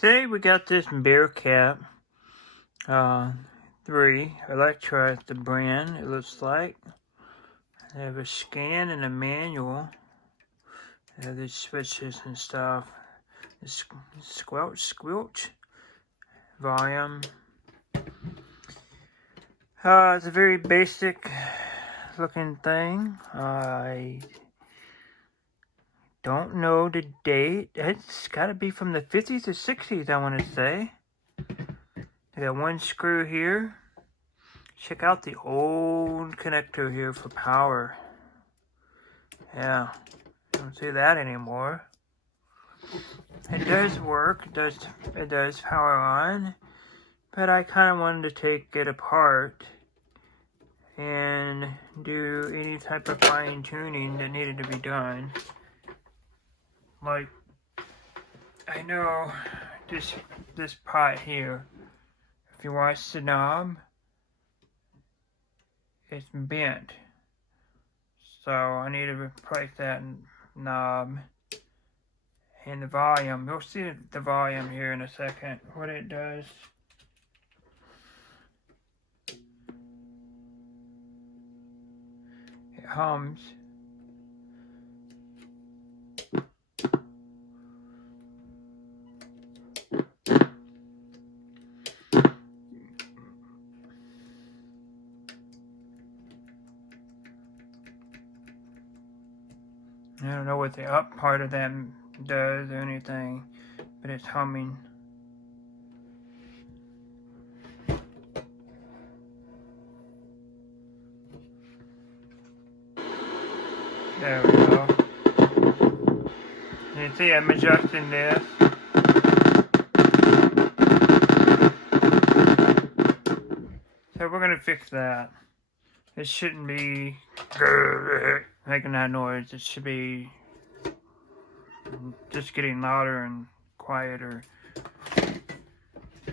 Today we got this bearcat, 3, Electra is the brand, it looks like. They have a scan and a manual. They have these switches and stuff. This squelch volume. It's a very basic looking thing. I don't know the date. It's got to be from the 50s or 60s, I want to say. They got one screw here. Check out the old connector here for power. Yeah, don't see that anymore. It does work. It does power on, but I kind of wanted to take it apart and do any type of fine tuning that needed to be done. Like, I know this pot here. If you watch the knob, it's bent. So I need to replace that knob and the volume. You'll see the volume here in a second, what it does. It hums. I don't know what the up part of that does or anything, but it's humming. There we go. You see I'm adjusting this. So we're gonna fix that. It shouldn't be making that noise. It should be just getting louder and quieter.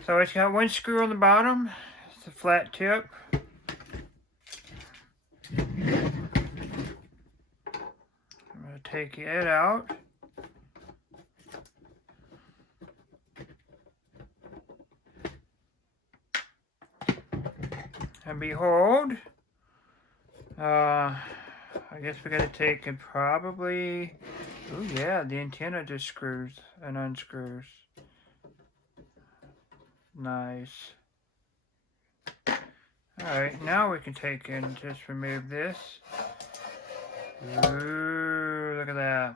So it's got one screw on the bottom. It's a flat tip. I'm gonna take it out. And behold, I guess we gotta take it probably, oh yeah, the antenna just screws and unscrews. Nice. Alright, now we can take it and just remove this. Ooh, look at that.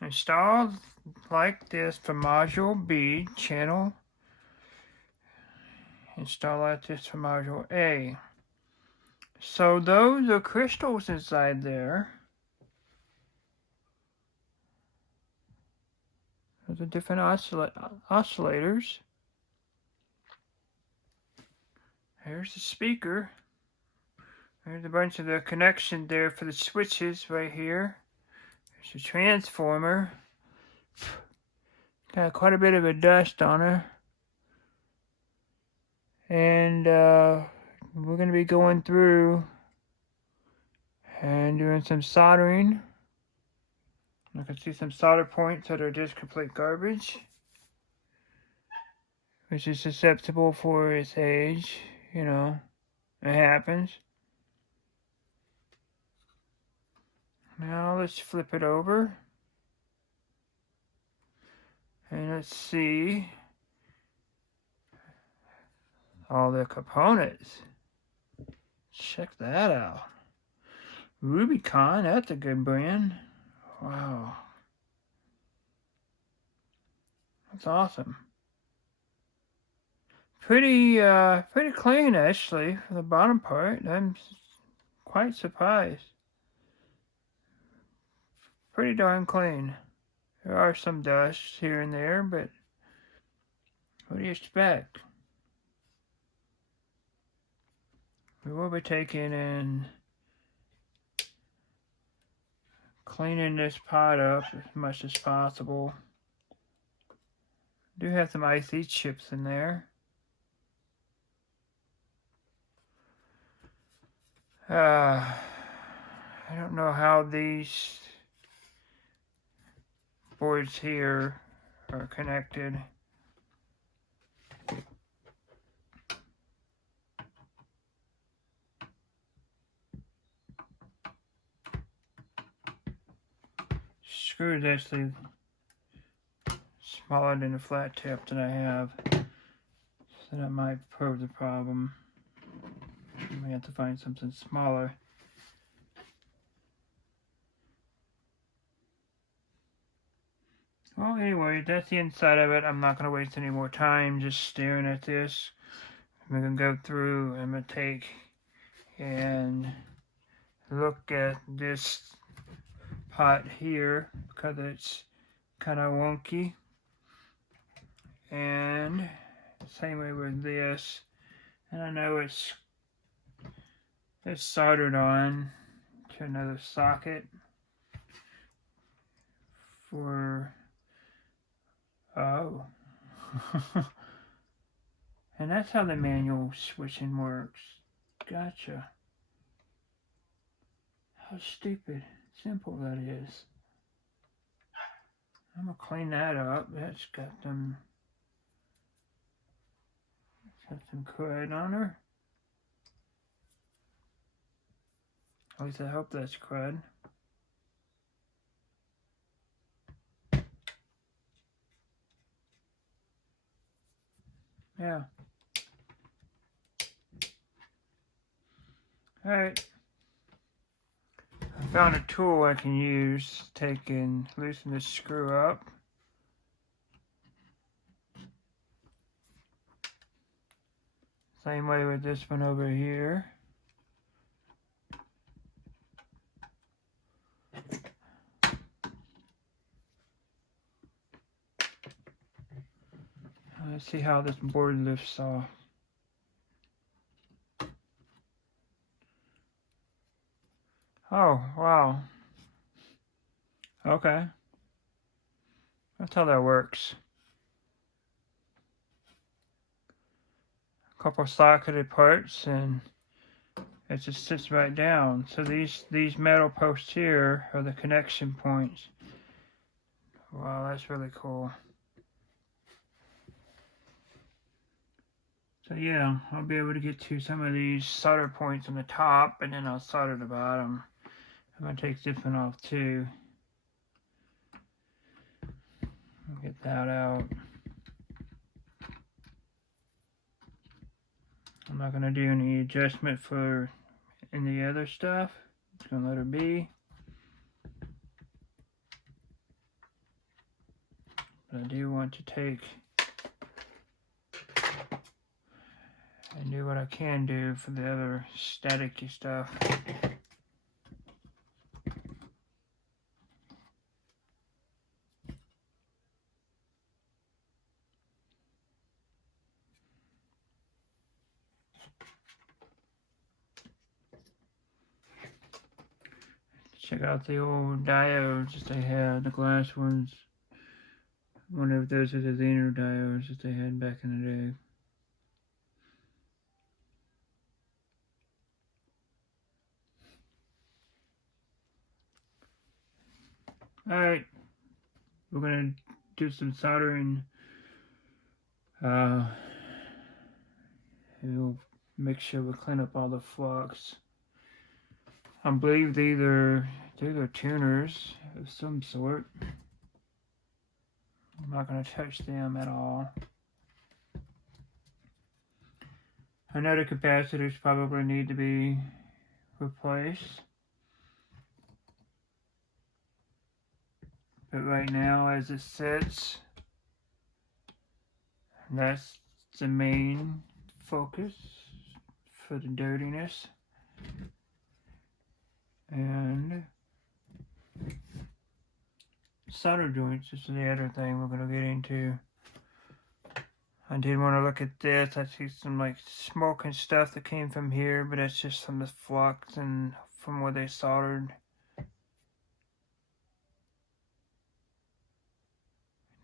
Installed like this for module B channel. Install like this for module A. So those are crystals inside there. Those are different oscillators. Here's the speaker. There's a bunch of the connection there for the switches right here. There's a transformer. Got quite a bit of a dust on her. And we're going to be going through and doing some soldering. I can see some solder points that are just complete garbage, which is susceptible for its age. You know, it happens. Now let's flip it over. And let's see all the components. Check that out. Rubicon, that's a good brand. Wow. That's awesome. Pretty clean actually for the bottom part. I'm quite surprised. Pretty darn clean. There are some dusts here and there, but what do you expect? We will be taking and cleaning this pot up as much as possible. Do have some IC chips in there. I don't know how these boards here are connected. Screw is actually smaller than the flat tip that I have, so that might prove the problem. We have to find something smaller. Well, anyway, that's the inside of it. I'm not going to waste any more time just staring at this. I'm going to go through, I'm going to take and look at this pot here because it's kind of wonky. And same way with this. And I know it's soldered on to another socket for, oh. And that's how the manual switching works. Gotcha. How stupid simple that is. I'm gonna clean that up. That's got some crud on her. At least I hope that's crud. Yeah. Alright. I found a tool I can use to take and loosen this screw up. Same way with this one over here. Let's see how this board lifts off. Oh, wow. Okay. That's how that works. A couple socketed parts and it just sits right down. So these metal posts here are the connection points. Wow, that's really cool. So yeah, I'll be able to get to some of these solder points on the top and then I'll solder the bottom. I'm going to take this one off too. Get that out. I'm not going to do any adjustment for any other stuff. Just going to let her be. But I do want to take and do what I can do for the other staticky stuff. Check out the old diodes that they had, the glass ones. I wonder if those are the Zener diodes that they had back in the day. Alright, we're going to do some soldering. And we'll make sure we clean up all the flux. I believe they're tuners of some sort. I'm not going to touch them at all. I know the capacitors probably need to be replaced. But right now, as it sits, that's the main focus for the dirtiness. And solder joints is the other thing we're going to get into. I did want to look at this. I see some like smoke and stuff that came from here, but it's just from the flux and from where they soldered.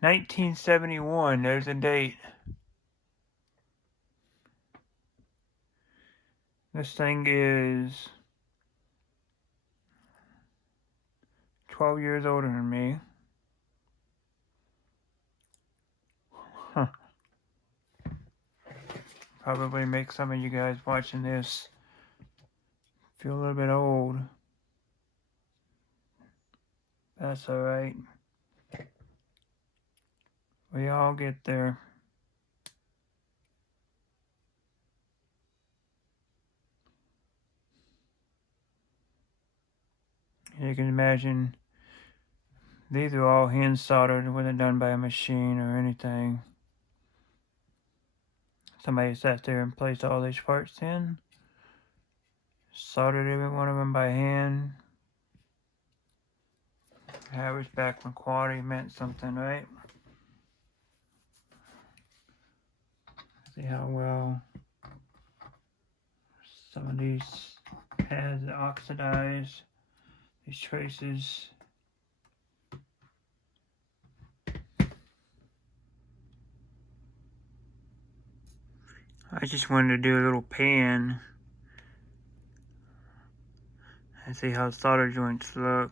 1971, there's a date. This thing is 12 years older than me. Probably make some of you guys watching this feel a little bit old. That's alright. We all get there. You can imagine these are all hand soldered. It wasn't done by a machine or anything. Somebody sat there and placed all these parts in. Soldered every one of them by hand. That was back when quality meant something, right? See how well some of these pads oxidize, these traces. I just wanted to do a little pan and see how solder joints look.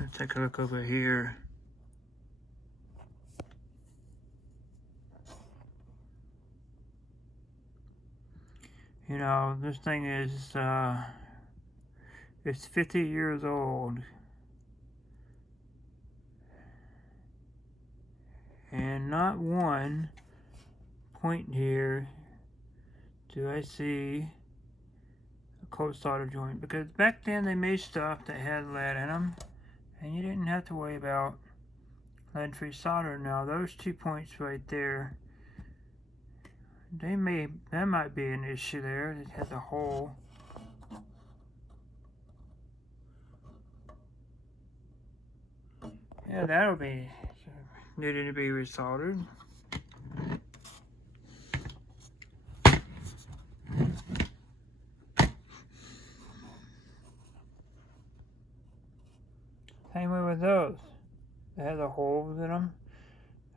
Let's take a look over here. You know, this thing is, it's 50 years old. And not one point here do I see a cold solder joint. Because back then they made stuff that had lead in them. And you didn't have to worry about lead-free solder. Now those 2 points right there, that might be an issue there. It has a hole. Yeah, that'll be needed to be resoldered. Same way with those. They have the holes in them.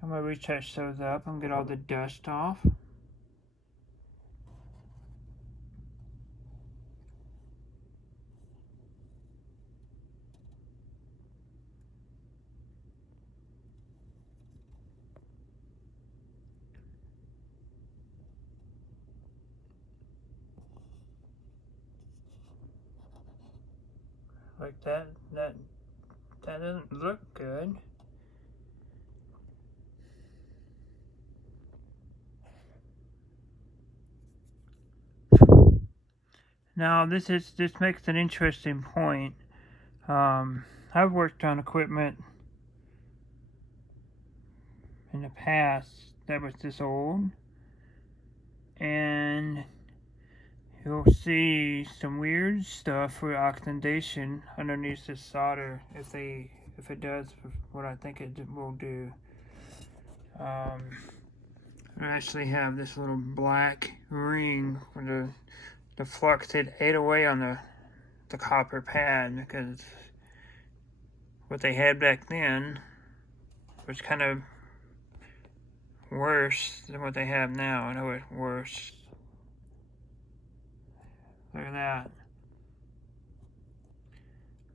I'm going to retouch those up and get all the dust off. Like that doesn't look good. Now this makes an interesting point. I've worked on equipment in the past that was this old, and you'll see some weird stuff for oxidation underneath the solder if it does what I think it will do. I actually have this little black ring where the flux had ate away on the copper pad, because what they had back then was kind of worse than what they have now. I know it's worse. Look at that.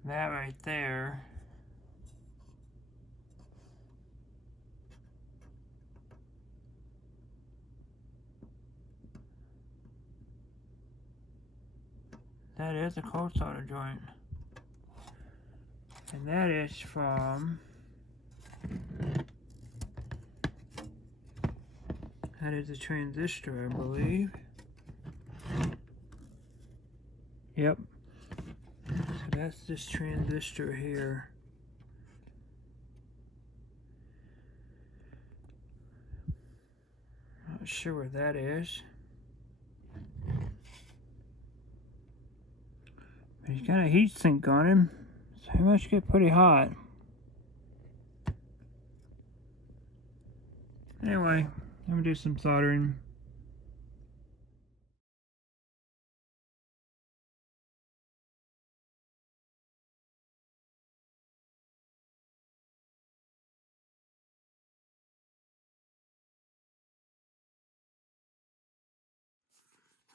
That right there that is a cold solder joint. And that is from, that is a transistor, I believe. Yep. So that's this transistor here. Not sure where that is. But he's got a heat sink on him, so he must get pretty hot. Anyway, I'm gonna do some soldering.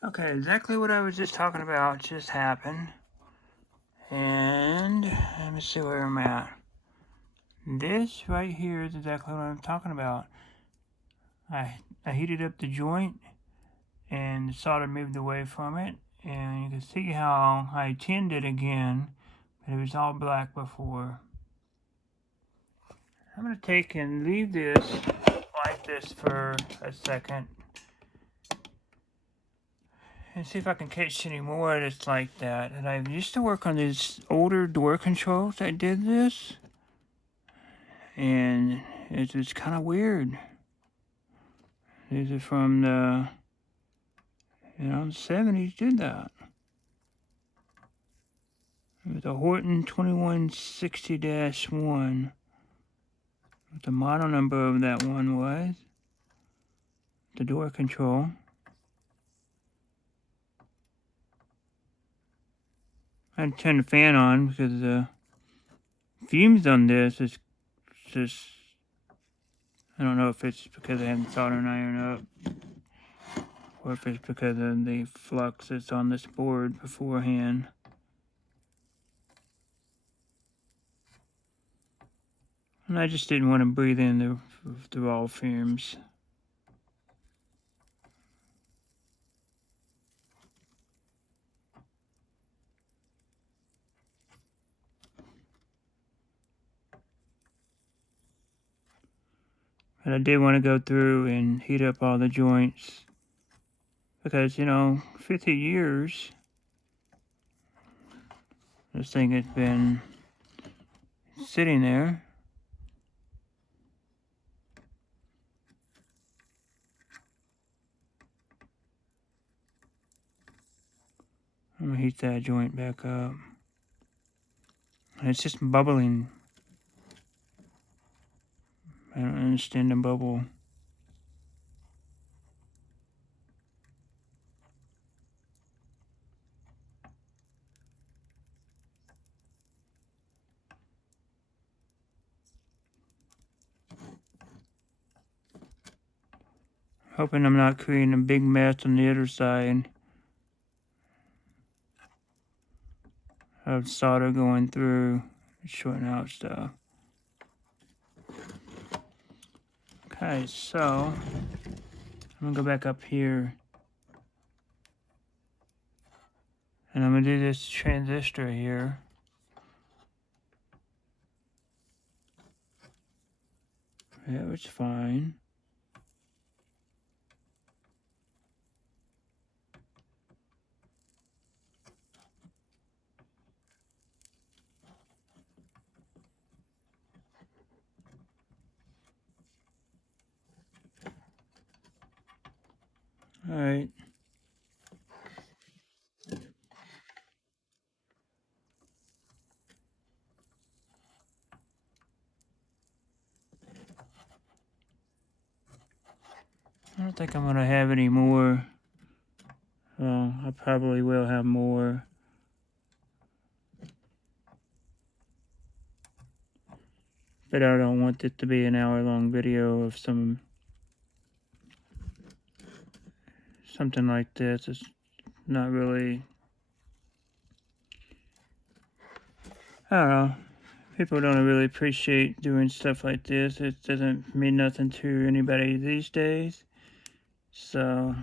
Okay, exactly what I was just talking about just happened. And let me see where I'm at. This right here is exactly what I'm talking about. I heated up the joint and the solder moved away from it. And you can see how I tinned it again, but it was all black before. I'm going to take and leave this like this for a second and see if I can catch any more that's like that. And I used to work on these older door controls that did this, and it's kind of weird. These are from the, the 70s did that. It was a Horton 2160-1. What the model number of that one was. The door control. I had to turn the fan on because the fumes on this is just, I don't know if it's because I haven't soldering iron up or if it's because of the flux that's on this board beforehand. And I just didn't want to breathe in the raw fumes. But I did want to go through and heat up all the joints because, 50 years, this thing has been sitting there. I'm going to heat that joint back up. And it's just bubbling. I don't understand the bubble. Hoping I'm not creating a big mess on the other side of solder going through and shorting out stuff. Okay, so I'm gonna go back up here and I'm gonna do this transistor here. That was fine. Alright. I don't think I'm gonna have any more. Well, I probably will have more. But I don't want it to be an hour-long video of something like this. It's not really, I don't know. People don't really appreciate doing stuff like this. It doesn't mean nothing to anybody these days. So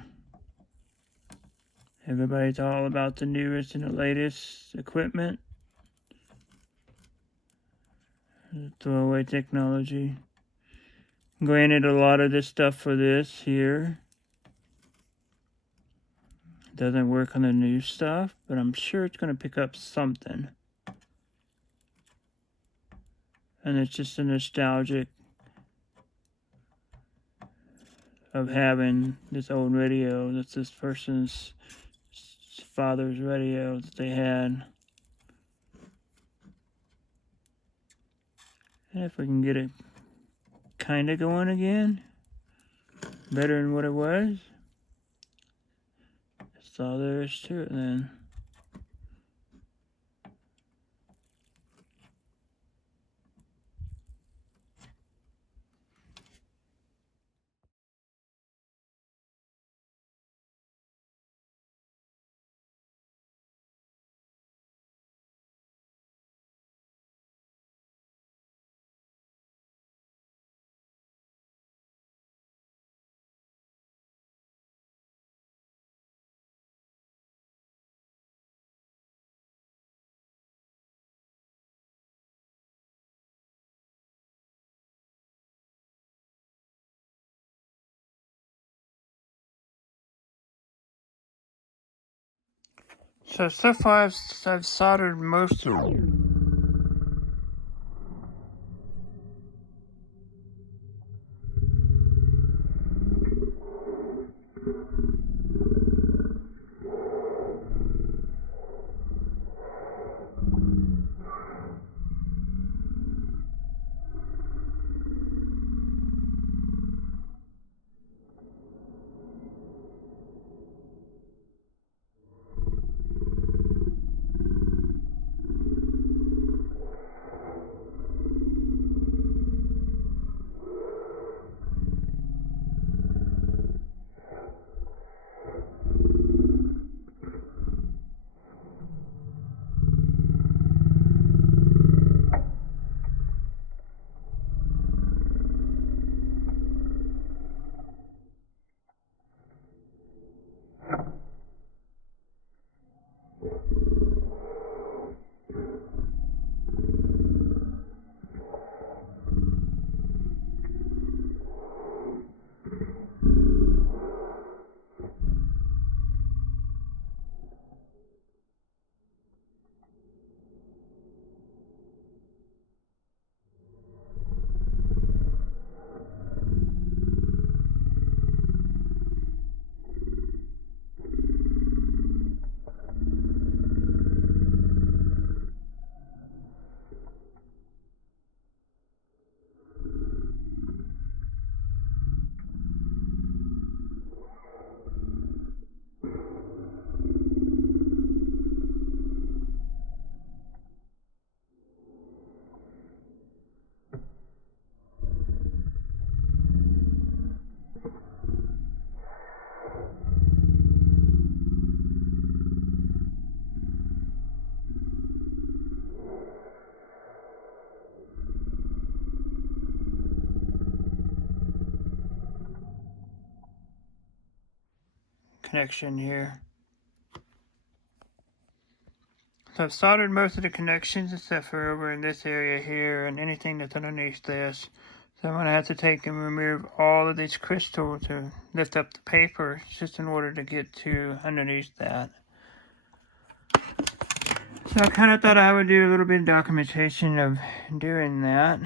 everybody's all about the newest and the latest equipment. Throwaway technology. Granted, a lot of this stuff for this here doesn't work on the new stuff, but I'm sure it's going to pick up something. And it's just a nostalgic of having this old radio. That's this person's father's radio that they had. And if we can get it kind of going again, better than what it was, that's all there is to it then. So far I've soldered most of them. Connection here. So I've soldered most of the connections except for over in this area here and anything that's underneath this. So I'm going to have to take and remove all of these crystals to lift up the paper just in order to get to underneath that. So I kind of thought I would do a little bit of documentation of doing that.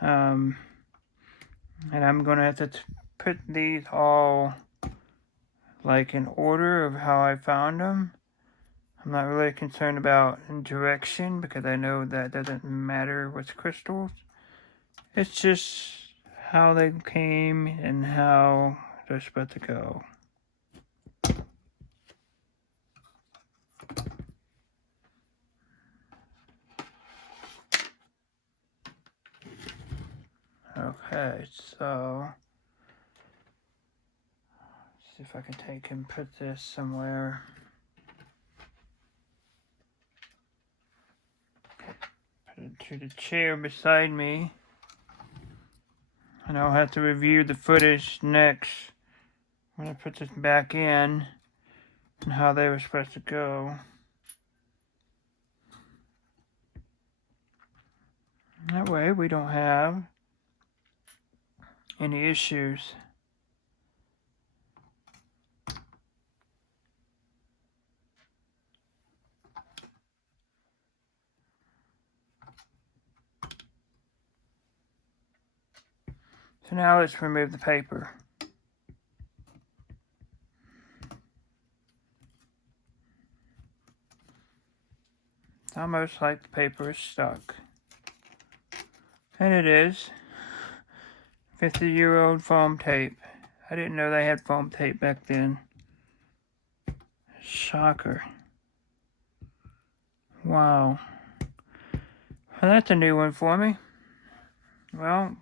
And I'm going to have to put these all like in order of how I found them. I'm not really concerned about direction because I know that doesn't matter with crystals. It's just how they came and how they're supposed to go. Okay, so let's see if I can take and put this somewhere. Put it to the chair beside me. And I'll have to review the footage next when I put this back in and how they were supposed to go. That way we don't have any issues. So now let's remove the paper. It's almost like the paper is stuck. And it is. 50-year-old foam tape. I didn't know they had foam tape back then. Shocker. Wow. Well, that's a new one for me. Well,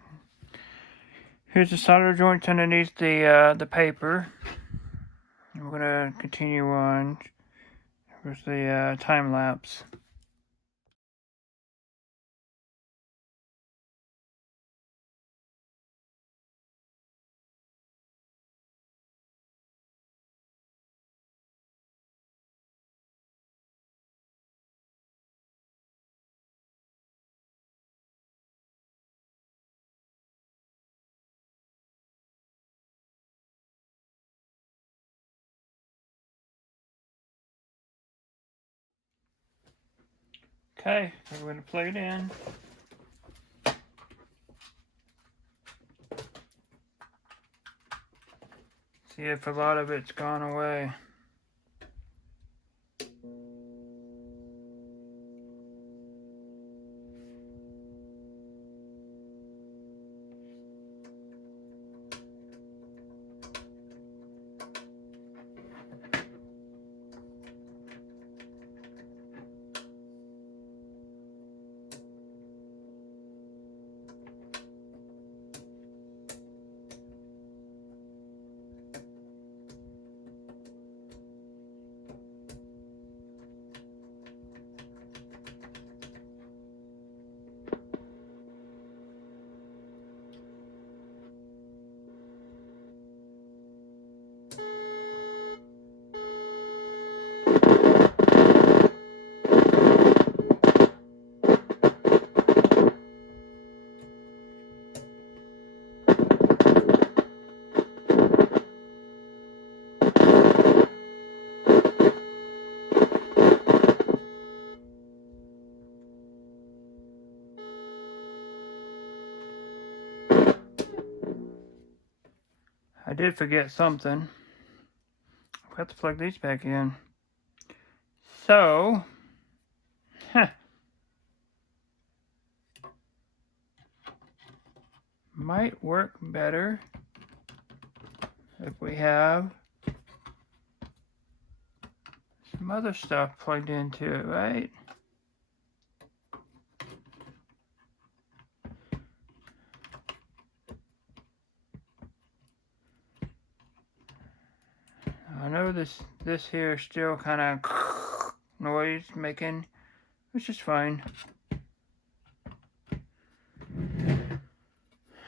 here's the solder joints underneath the paper. I'm gonna continue on with the time lapse. Okay, we're going to plug it in. See if a lot of it's gone away. I did forget something. I have to plug these back in. So, might work better if we have some other stuff plugged into it, right? I know this here is still kind of noise making, which is fine.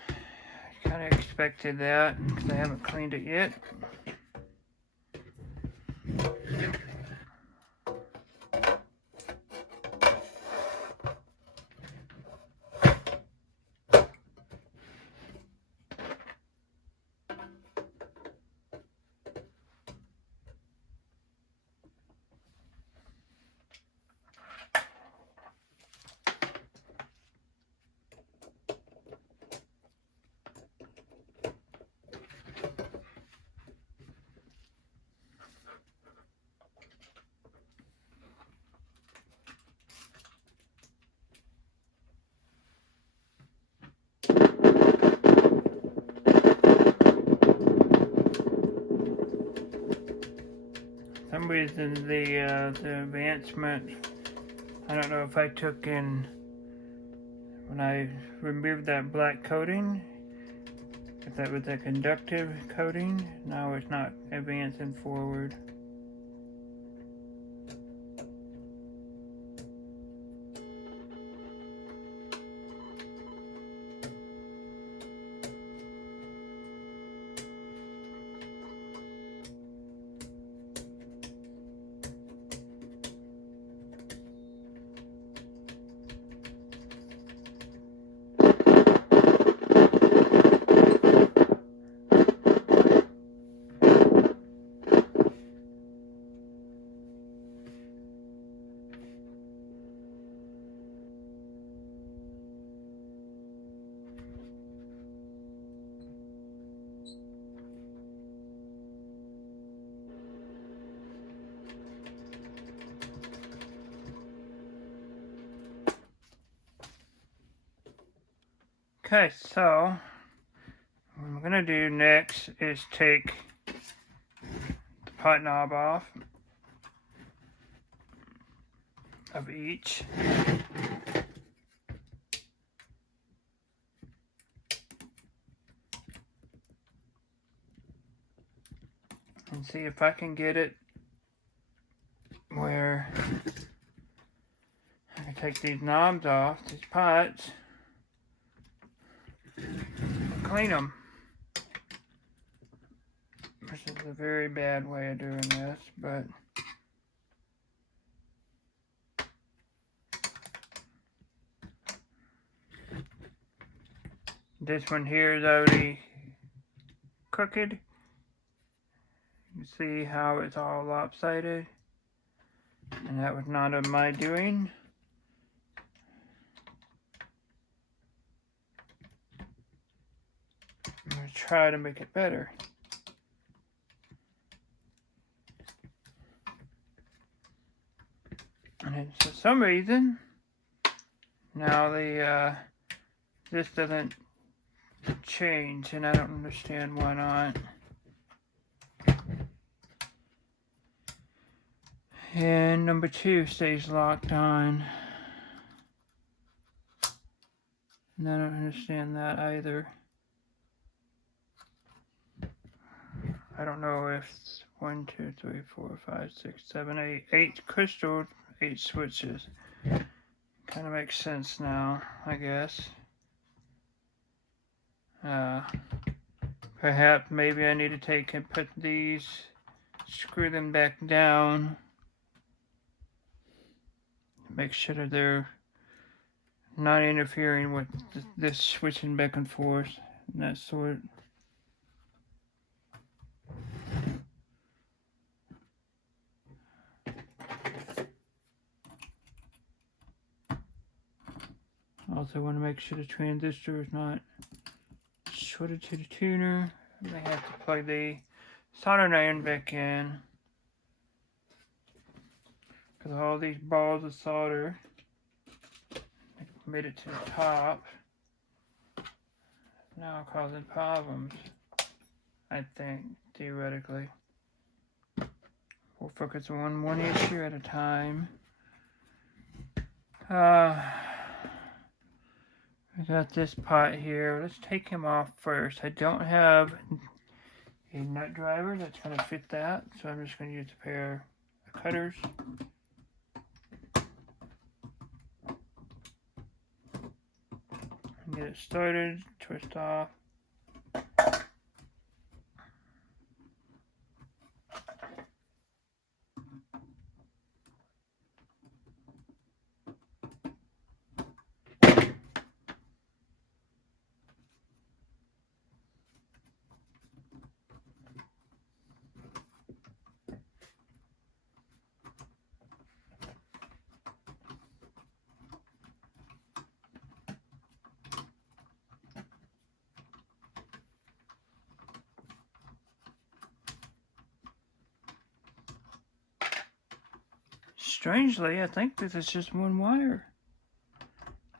I kind of expected that because I haven't cleaned it yet. For some reason the advancement, I don't know if I took in, when I removed that black coating, if that was a conductive coating. No, it's not advancing forward. Okay, so what I'm gonna do next is take the pot knob off of each. And see if I can get it where I can take these knobs off, these pots, and clean them. This is a very bad way of doing this, but this one here is already crooked. You can see how it's all lopsided, and that was not of my doing. try to make it better. And for some reason, now this doesn't change, and I don't understand why not. And number 2 stays locked on. And I don't understand that either. I don't know if 1, 2, 3, 4, 5, 6, 7, 8 crystals, 8 switches. Kind of makes sense now, I guess. Perhaps maybe I need to take and put these, screw them back down. Make sure that they're not interfering with this switching back and forth and that sort. Also want to make sure the transistor is not shorted to the tuner. I have to plug the soldering iron back in because all these balls of solder made it to the top. Now causing problems, I think, theoretically. We'll focus on one issue at a time. I got this pot here. Let's take him off first. I don't have a nut driver that's going to fit that, so I'm just going to use a pair of cutters. Get it started, twist off. Strangely, I think this is just one wire.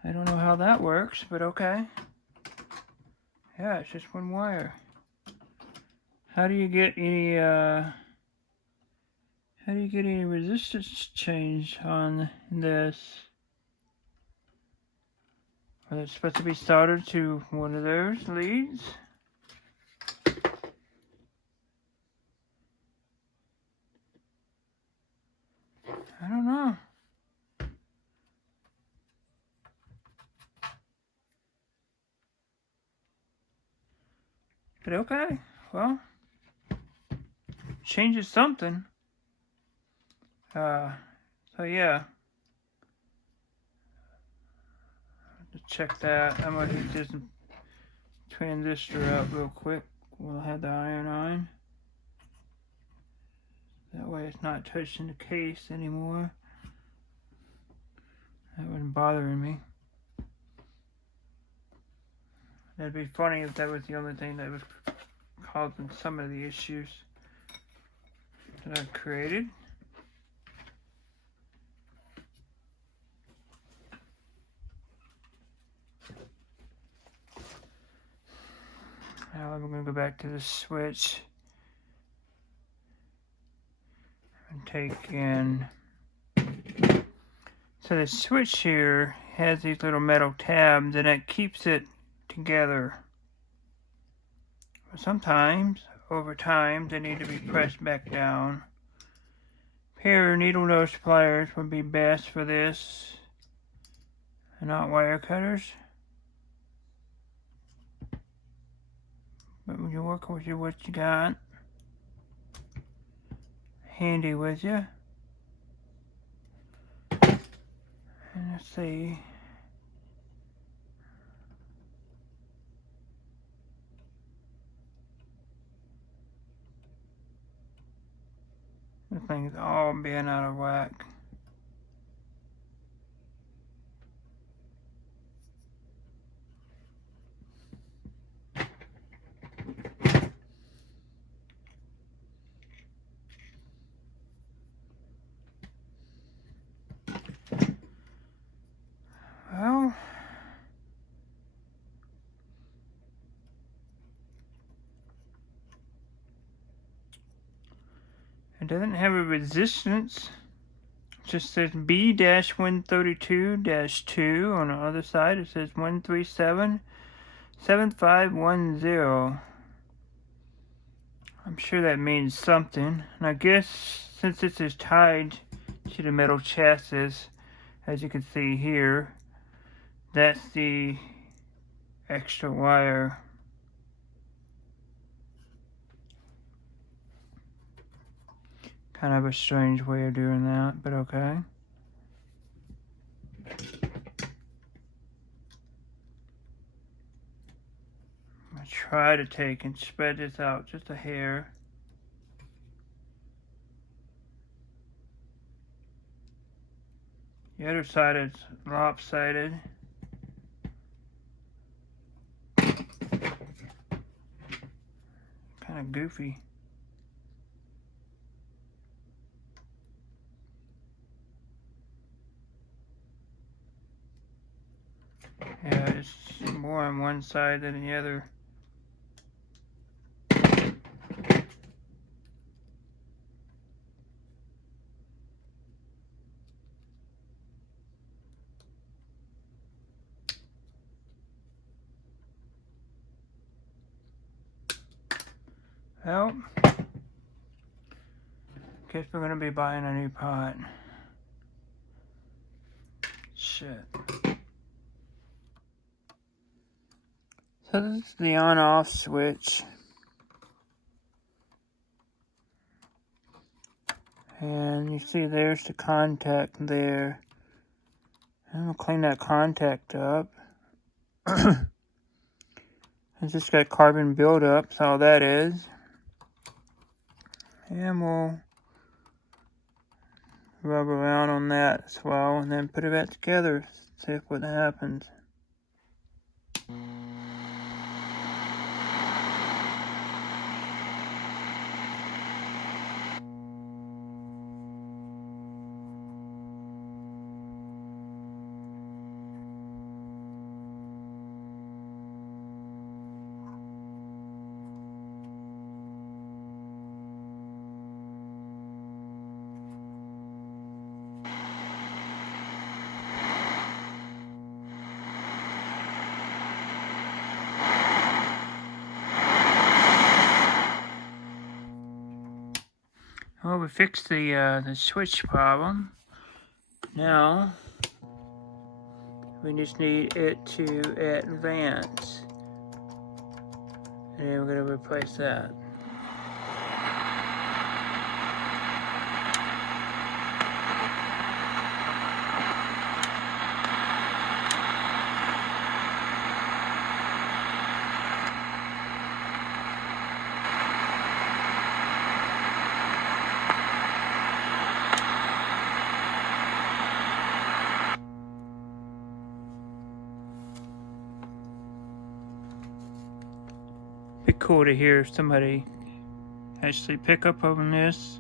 I don't know how that works, but okay. Yeah, it's just one wire. How do you get any resistance change on this? Are they supposed to be soldered to one of those leads? I don't know. But okay, well, changes something. So yeah. Let's check that. I'm gonna heat this transistor up real quick. We'll have the iron on. That way it's not touching the case anymore. That wasn't bothering me. That'd be funny if that was the only thing that was causing some of the issues that I've created. Now I'm going to go back to the switch and take in. So the switch here has these little metal tabs and it keeps it together. But sometimes, over time, they need to be pressed back down. A pair of needle nose pliers would be best for this, and not wire cutters. But when you're working with what you got, handy with you. And let's see. The thing's all being out of whack. It doesn't have a resistance. It just says B-132-2. On the other side it says 137-7510. I'm sure that means something. And I guess since this is tied to the metal chassis, as you can see here, that's the extra wire. Kind of a strange way of doing that, but okay. I'm going to try to take and spread this out just a hair. The other side is lopsided. Kind of goofy. Yeah, it's more on one side than the other. Well, guess we're gonna be buying a new pot. Shit. So this is the on-off switch. And you see there's the contact there. I'm gonna clean that contact up. It's just got carbon buildup, that's all that is. And we'll rub around on that as well, and then put it back together, see what happens. Well, we fixed the switch problem. Now we just need it to advance, and we're going to replace that. Be cool to hear somebody actually pick up on this,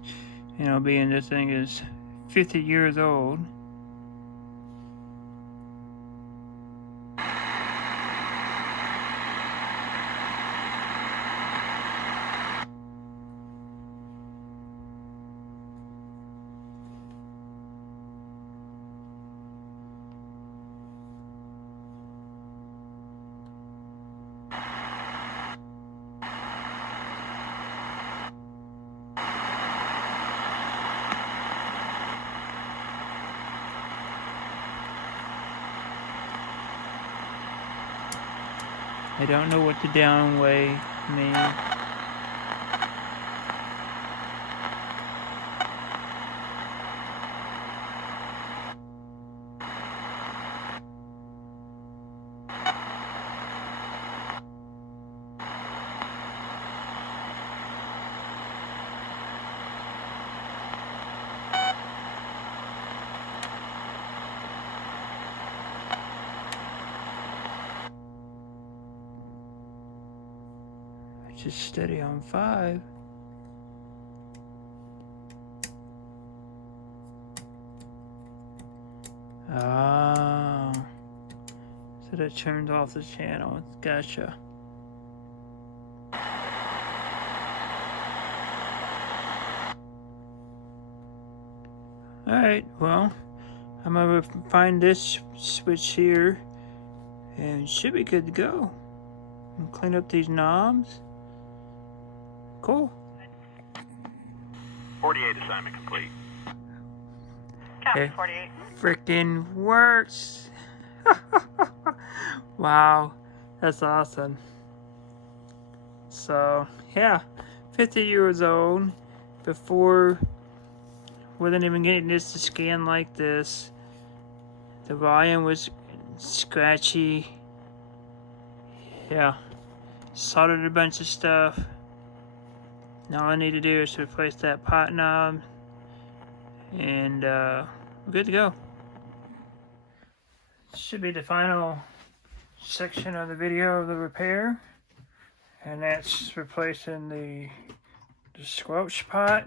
being this thing is 50 years old. I don't know what the downway means. Just steady on 5. Ah, so that turns off the channel. Gotcha. Alright, well, I'm gonna find this switch here, and it should be good to go. And clean up these knobs. Cool. 48 assignment complete. Copy, 48. Freaking works. Wow, that's awesome. So, yeah, 50 years old, before, wasn't even getting this to scan like this. The volume was scratchy. Yeah, soldered a bunch of stuff. Now all I need to do is replace that pot knob, and we're good to go. This should be the final section of the video of the repair, and that's replacing the Squelch Pot.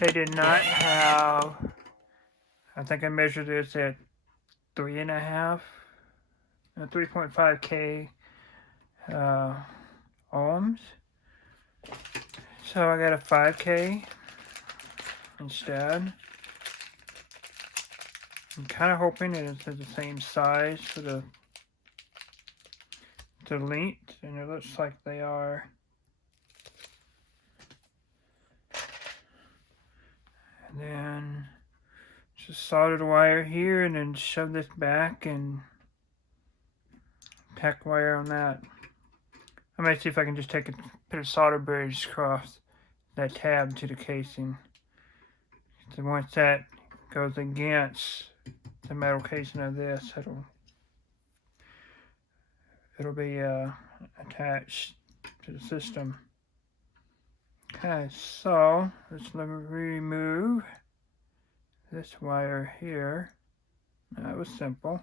They did not have, I think I measured this at 3.5K ohms. So I got a 5K instead. I'm kind of hoping it's the same size for the length, and it looks like they are. And then just solder the wire here, and then shove this back and tack wire on that. I might see if I can just take a bit of solder bridge across that tab to the casing. So once that goes against the metal casing of this, it'll be attached to the system. Okay, so let's remove this wire here. That was simple.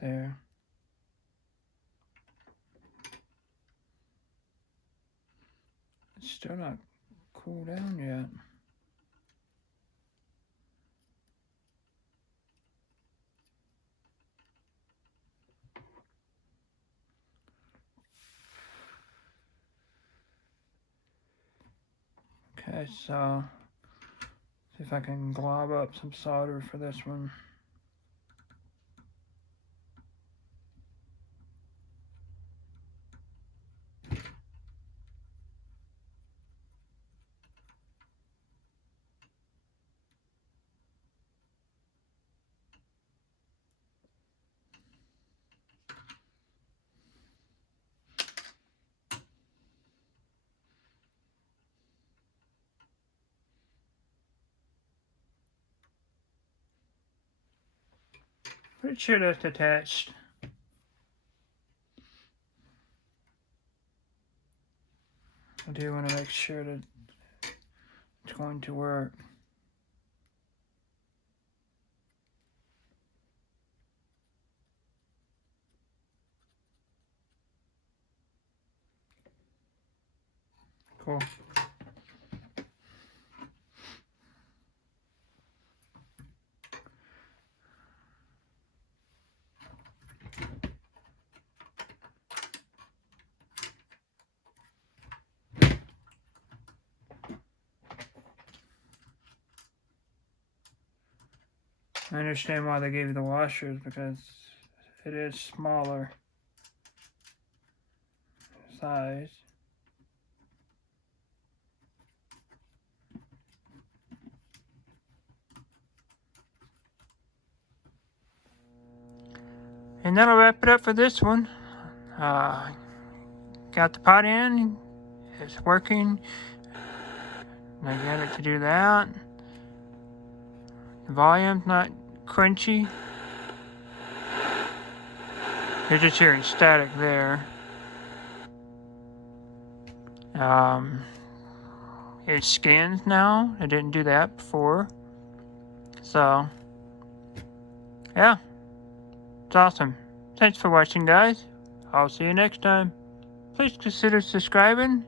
There. It's still not cooled down yet. Okay, so see if I can glob up some solder for this one. Pretty sure that's attached. I do want to make sure that it's going to work. Cool. I understand why they gave you the washers, because it is smaller size. And that'll wrap it up for this one. got the pot in. It's working. I got it to do that. The volume's not crunchy. You're just hearing static there. It scans now. I didn't do that before. So, yeah. It's awesome. Thanks for watching, guys. I'll see you next time. Please consider subscribing